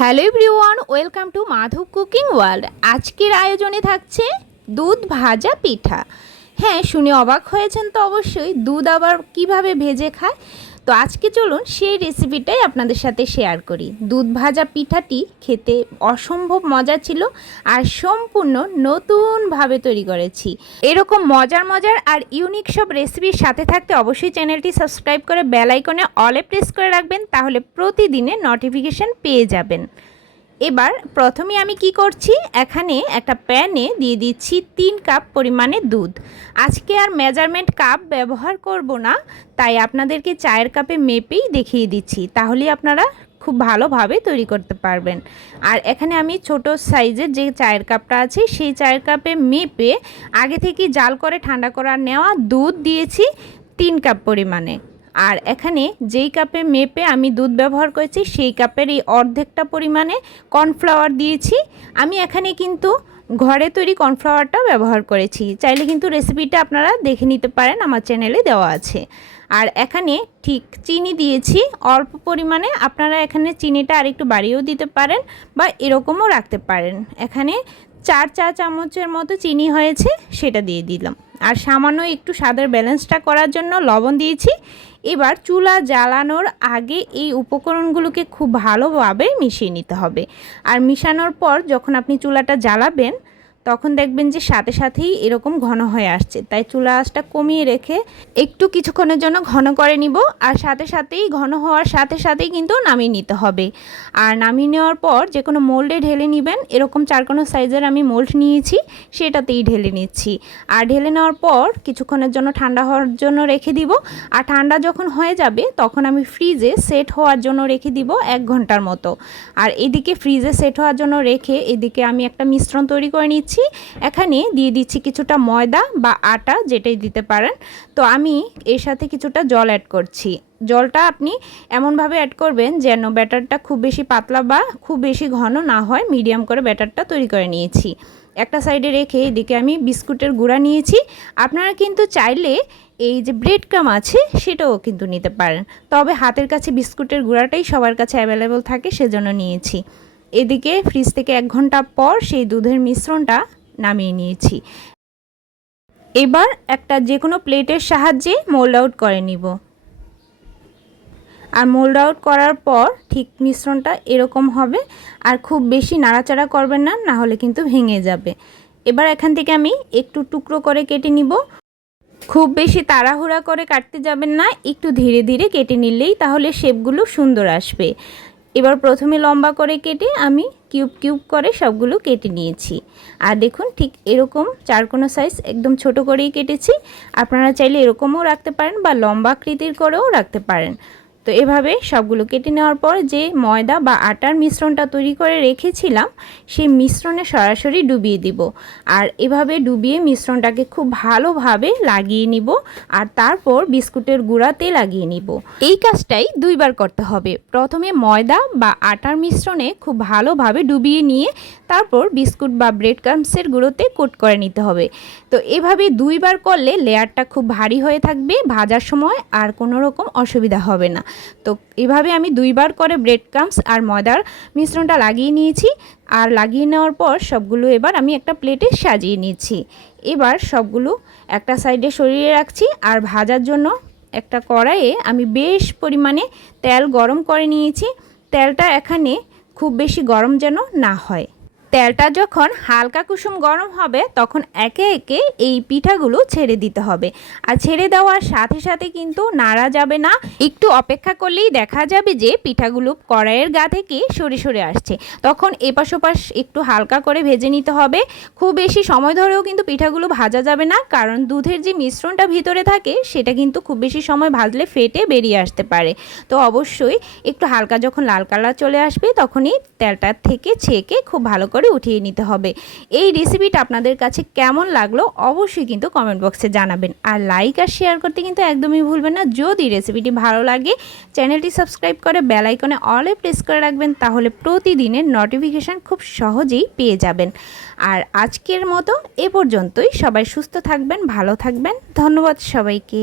Hello everyone, welcome to Madhab cooking world. আজকের আয়োজনে থাকছে দুধ ভাজা পিঠা। হ্যাঁ, শুনে অবাক হয়েছেন তো অবশ্যই, দুধ আবার কিভাবে ভেজে খায়। তো আজকে চলুন সেই রেসিপিটাই আপনাদের সাথে শেয়ার করি। দুধ ভাজা পিঠাটি খেতে অসম্ভব মজা ছিল আর সম্পূর্ণ নতুনভাবে তৈরি করেছি। এরকম মজার আর ইউনিক সব রেসিপির সাথে থাকতে অবশ্যই চ্যানেলটি সাবস্ক্রাইব করে বেল আইকনে অলে প্রেস করে রাখবেন, তাহলে প্রতিদিনের নোটিফিকেশান পেয়ে যাবেন। এবার প্রথমে আমি কি করছি, এখানে একটা প্যানে দিয়ে দিচ্ছি 3 কাপ পরিমাণে দুধ। আজকে আর মেজারমেন্ট কাপ ব্যবহার করব না, তাই আপনাদেরকে চায়ের কাপে মেপেই দেখিয়ে দিচ্ছি, তাহলে আপনারা খুব ভালোভাবে তৈরি করতে পারবেন। আর এখানে আমি ছোট সাইজের যে চায়ের কাপটা আছে সেই চায়ের কাপে মেপে আগে থেকে জাল করে ঠান্ডা করা নেওয়া দুধ দিয়েছি 3 কাপ পরিমাণে। আর এখানে যেই কাপে মেপে আমি দুধ ব্যবহার করেছি সেই কাপের এই অর্ধেকটা পরিমাণে কর্নফ্লাওয়ার দিয়েছি। আমি এখানে কিন্তু ঘরে তৈরি কর্নফ্লাওয়ারটা ব্যবহার করেছি, চাইলে কিন্তু রেসিপিটা আপনারা দেখে নিতে পারেন, আমার চ্যানেলে দেওয়া আছে। আর এখানে ঠিক চিনি দিয়েছি অল্প পরিমাণে, আপনারা এখানে চিনিটা আরেকটু বাড়িয়েও দিতে পারেন বা এরকমও রাখতে পারেন। এখানে 4 চা চামচের মতো চিনি হয়েছে, সেটা দিয়ে দিলাম। আর সামান্য একটু স্বাদের ব্যালেন্সটা করার জন্য লবণ দিয়েছি। এবার চুলা জ্বালানোর আগে এই উপকরণগুলোকে খুব ভালোভাবে মিশিয়ে নিতে হবে। আর মিশানোর পর যখন আপনি চুলাটা জ্বালাবেন তখন দেখবেন যে সাথে সাথেই এরকম ঘন হয়ে আসছে, তাই চুলা আঁচটা কমিয়ে রেখে একটু কিছুক্ষণের জন্য ঘন করে নিব। আর সাথে সাথেই ঘন হওয়ার সাথে সাথেই কিন্তু নামিয়ে নিতে হবে। আর নামিয়ে নেওয়ার পর যে কোনো মোল্ডে ঢেলে নেবেন। এরকম 4 কোণ সাইজের আমি মোল্ড নিয়েছি, সেটাতেই ঢেলে নিচ্ছি। আর ঢেলে নেওয়ার পর কিছুক্ষণের জন্য ঠান্ডা হওয়ার জন্য রেখে দিব। আর ঠান্ডা যখন হয়ে যাবে তখন আমি ফ্রিজে সেট হওয়ার জন্য রেখে দিব 1 ঘন্টার মতো। আর এদিকে ফ্রিজে সেট হওয়ার জন্য রেখে এদিকে আমি একটা মিশ্রণ তৈরি করে নিচ্ছি। এখানে দিয়ে দিচ্ছি কিছুটা ময়দা বা আটা, যেটাই দিতে পারেন। তো আমি এর সাথে কিছুটা জল অ্যাড করছি। জলটা আপনি এমনভাবে অ্যাড করবেন যেন ব্যাটারটা খুব বেশি পাতলা বা খুব বেশি ঘন না হয়, মিডিয়াম করে ব্যাটারটা তৈরি করে নিয়েছি। একটা সাইডে রেখে এদিকে আমি বিস্কুটের গুঁড়া নিয়েছি। আপনারা কিন্তু চাইলে এই যে ব্রেড ক্রাম্ব আছে সেটাও কিন্তু নিতে পারেন, তবে হাতের কাছে বিস্কুটের গুঁড়াটাই সবার কাছে অ্যাভেলেবল থাকে, সেজন্য নিয়েছি। এদিকে ফ্রিজ থেকে 1 ঘন্টা পর সেই দুধের মিশ্রণটা নামিয়ে নিয়েছি। এবার একটা যে কোনো প্লেটের সাহায্যে মোল্ড আউট করে নিব। আর মোল্ড আউট করার পর ঠিক মিশ্রণটা এরকম হবে। আর খুব বেশি নাড়াচাড়া করবেন না, না হলে কিন্তু ভেঙে যাবে। এবার এখান থেকে আমি একটু টুকরো করে কেটে নিব। খুব বেশি তাড়াহুড়া করে কাটতে যাবেন না, একটু ধীরে ধীরে কেটে নিলেই তাহলে শেপগুলো সুন্দর আসবে। এবার প্রথমে লম্বা করে কেটে আমি কিউব কিউব করে সবগুলো কেটে নিয়েছি। আর দেখুন ঠিক এরকম 4 কোণ সাইজ একদম ছোট করেই কেটেছি। আপনারা চাইলে এরকমও রাখতে পারেন বা লম্বা আকৃতির করেও রাখতে পারেন। তো এভাবে সবগুলো কেটে নেওয়ার পর যে ময়দা বা আটার মিশ্রণটা তৈরি করে রেখেছিলাম সেই মিশ্রণে সরাসরি ডুবিয়ে দিব। আর এভাবে ডুবিয়ে মিশ্রণটাকে খুব ভালোভাবে লাগিয়ে নিব। আর তারপর বিস্কুটের গুঁড়াতে লাগিয়ে নিব। এই কাজটাই 2 বার করতে হবে। প্রথমে ময়দা বা আটার মিশ্রণে খুব ভালোভাবে ডুবিয়ে নিয়ে তারপর বিস্কুট বা ব্রেড ক্রাম্বসের গুঁড়োতে কোট করে নিতে হবে। তো এভাবে 2 বার করলে লেয়ারটা খুব ভারী হয়ে থাকবে, ভাজার সময় আর কোনো রকম অসুবিধা হবে না। তো এভাবে আমি 2 বার করে ব্রেড ক্রাম্বস আর ময়দার মিশ্রণটা লাগিয়ে নিয়েছি। আর লাগিয়ে নেওয়ার পর সবগুলো এবার আমি একটা প্লেটে সাজিয়ে নিচ্ছি। এবার সবগুলো একটা সাইডে সরিয়ে রাখছি। আর ভাজার জন্য একটা কড়াইয়ে আমি বেশ পরিমাণে তেল গরম করে নিয়েছি। তেলটা এখানে খুব বেশি গরম যেন না হয়। তেলটা যখন হালকা কুসুম গরম হবে তখন একে একে এই পিঠাগুলো ছেড়ে দিতে হবে। আর ছেড়ে দেওয়ার সাথে সাথে কিন্তু নাড়া যাবে না, একটু অপেক্ষা করলেই দেখা যাবে যে পিঠাগুলো কড়াইয়ের গা থেকে সরে সরে আসছে। তখন এপাশ ওপাশ একটু হালকা করে ভেজে নিতে হবে। খুব বেশি সময় ধরেও কিন্তু পিঠাগুলো ভাজা যাবে না, কারণ দুধের যে মিশ্রণটা ভিতরে থাকে সেটা কিন্তু খুব বেশি সময় ভাজলে ফেটে বেরিয়ে আসতে পারে। তো অবশ্যই একটু হালকা যখন লাল কালার চলে আসবে তখনই তেলটার থেকে ছেঁকে খুব ভালো করে উঠিয়ে নিতে হবে। এই রেসিপিটা আপনাদের কাছে কেমন লাগলো অবশ্যই কিন্তু কমেন্ট বক্সে জানাবেন। আর লাইক আর শেয়ার করতে কিন্তু একদমই ভুলবেন না। যদি রেসিপিটি ভালো লাগে চ্যানেলটি সাবস্ক্রাইব করে বেল আইকনে অলে প্রেস করে রাখবেন, তাহলে প্রতিদিনের নোটিফিকেশান খুব সহজেই পেয়ে যাবেন। আর আজকের মতো এ পর্যন্তই। সবাই সুস্থ থাকবেন, ভালো থাকবেন। ধন্যবাদ সবাইকে।